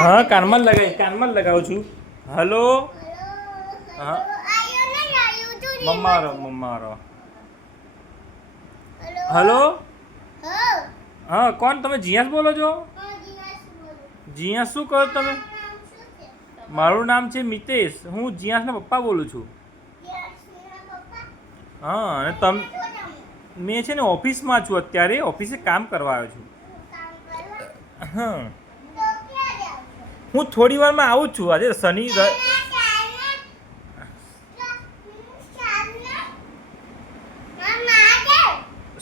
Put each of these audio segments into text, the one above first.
હા કાનમાં લગાવું છું. હલો. હા મમ્મારો. હલો. હા કોણ તમે જીયાસ બોલો છો? જીયાસ શું કરો તમે? મારું નામ છે મિતેશ. હું જીયાસના પપ્પા બોલું છું. હા અને મેં છે ને ઓફિસમાં છું અત્યારે. ઓફિસે કામ કરવા આવ્યો છું. હા હું થોડી વારમાં આવું જ છું. આજે શનિ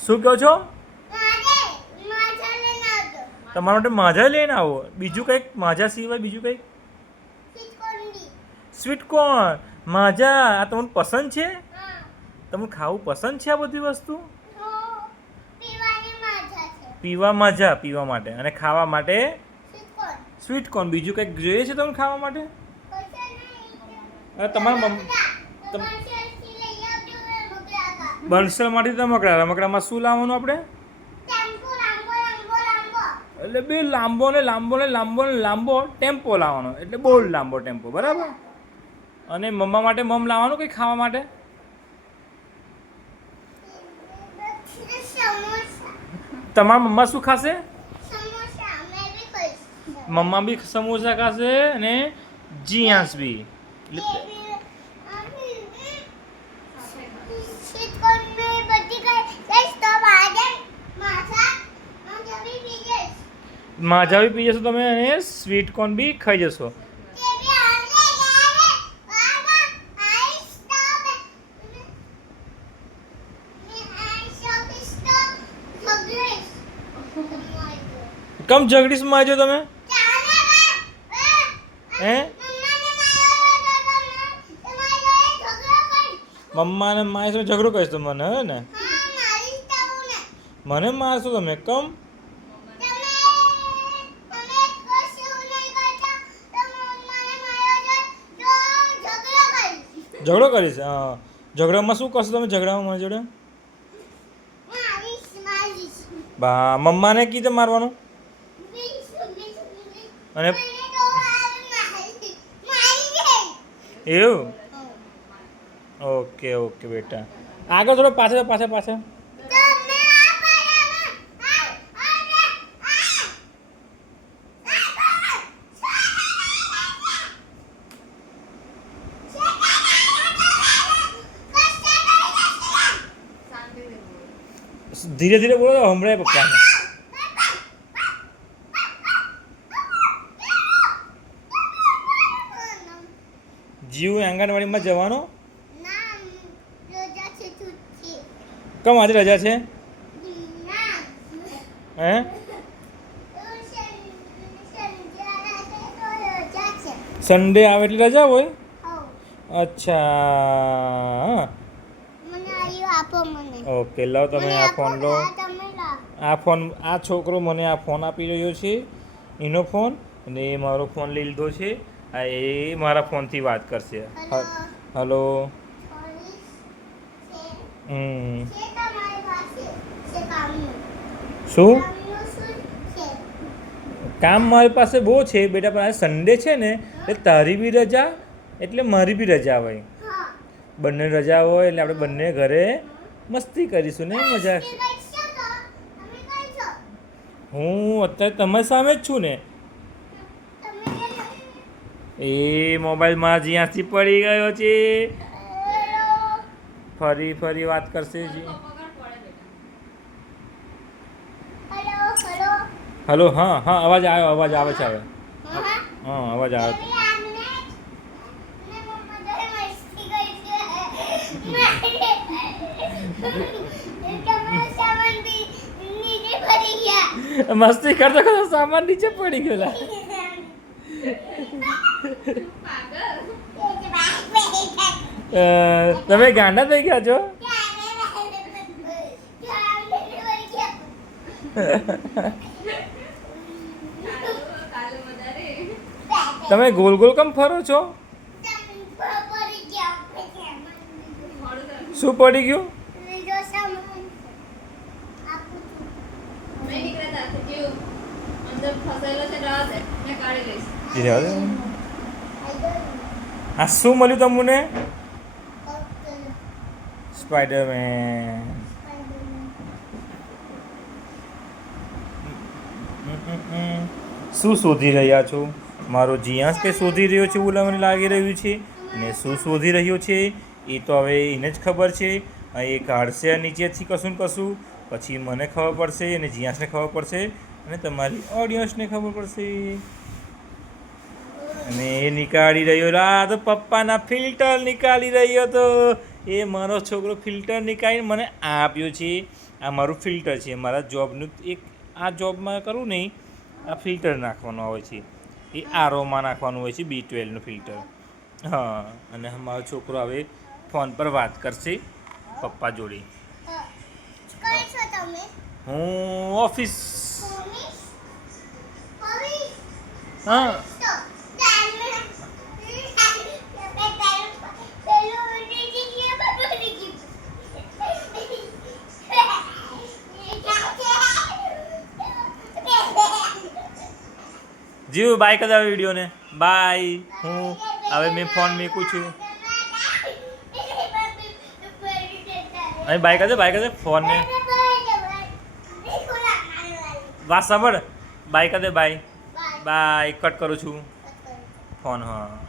શું કહો છો? તમારા માટે માજા લઈને આવો. બીજું કંઈક માજા સિવાય બીજું કંઈક? સ્વીટ કોર્ન માજા આ તમને પસંદ છે? તમને ખાવું પસંદ છે આ બધી વસ્તુ? પીવા માટે અને ખાવા માટે સ્વીટ કોર્ન. બીજું કંઈક જોઈએ છે તમને ખાવા માટે? તમારા બંસલમાંથી રમકડામાં શું લાવવાનું આપણે? એટલે બે લાંબો ટેમ્પો લાવવાનો. એટલે બહુ લાંબો ટેમ્પો, બરાબર. અને મમ્મા માટે લાવવાનું કંઈ ખાવા માટે? તમારા મમ્મા શું ખાશે? મમ્મા બી સમોસા ખાશે અને જીયાસ બી. માજા બી પી જશો તમે અને સ્વીટ કોર્ન બી ખાઈ જશો. કમ ઝઘડીશ માજો તમે? હે મમ્મા ને માય સાથે ઝઘડો કરીશ તો મને હે ને? મને મારશો તમે કમ? ઝઘડો કરીશ? હા ઝઘડામાં શું કરશો તમે? ઝઘડામાં મારી જોડે મમ્માને કીધે મારવાનું અને એવું? ઓકે બેટા. આગળ થોડો પાછળ. ધીરે ધીરે બોલો તો હમણાં પપ્પાને. જીવ આંગણવાડીમાં જવાનો? કમ આજે રજા છે? હે સન્ડે આવે એટલે રજા હોય? અચ્છા. ઓકે લો તમે આ ફોન લો. આ છોકરો મને આ ફોન આપી રહ્યો છે. એનો ફોન અને એ મારો ફોન લઈ લીધો છે. એ મારા ફોનથી વાત કરશે. હલો. શું કામ મારી પાસે બહુ છે બેટા, પણ આ સન્ડે છે ને એટલે તારી બી રજા એટલે મારી બી રજા હોય. બંને રજા હોય એટલે આપણે બંને ઘરે મસ્તી કરીશું ને મજા. હું અત્યારે તમારી સામે જ છું ને. એ મોબાઈલમાં જ્યાંથી પડી ગયો છે. ફરી વાત કરશે જી. હલો. હા અવાજ આવે છે હવે. હા અવાજ આવે છે. મસ્તી કરતો સામાન નીચે પડી ગયો. તમે ગાંડા થઈ ગયા છો? તમે ગોલ કમ ફરો છો? શું પડી ગયું? ઈ રહેવા દે. આ શું મળ્યું તમને? સ્પાઈડરમેન. શું શોધી રહ્યા છો? મારો જીયાસ કે શોધી રહ્યો છે એવું મને લાગી રહ્યું છે. અને શું શોધી રહ્યો છે એ તો હવે એને જ ખબર છે. એ કાઢશે નીચેથી કશું ને કશું, પછી મને ખબર પડશે અને જીયાસને ખબર પડશે અને તમારી ઓડિયન્સને ખબર પડશે. અને એ નીકાળી રહ્યો, આ તો પપ્પાના ફિલ્ટર નીકાળી રહ્યો હતો. એ મારો છોકરો ફિલ્ટર નીકાળીને મને આપ્યું છે. આ મારું ફિલ્ટર છે. મારા જોબનું એક આ જોબમાં કરું નહીં, આ ફિલ્ટર નાખવાનું હોય છે. એ આરોમાં નાખવાનું હોય છે, B12નું ફિલ્ટર. હા, અને મારો છોકરો હવે ફોન પર વાત કરશે પપ્પા જોડે. હું ઓફિસ. હા. જીવ બાય કદાચ વિડીયોને બાય. હું હવે મેં ફોન મૂકું છું. અહીં બાય કદે ફોનને વાત સાંભળ. બાય કદે બાય. બાય કટ કરું છું ફોન. હા.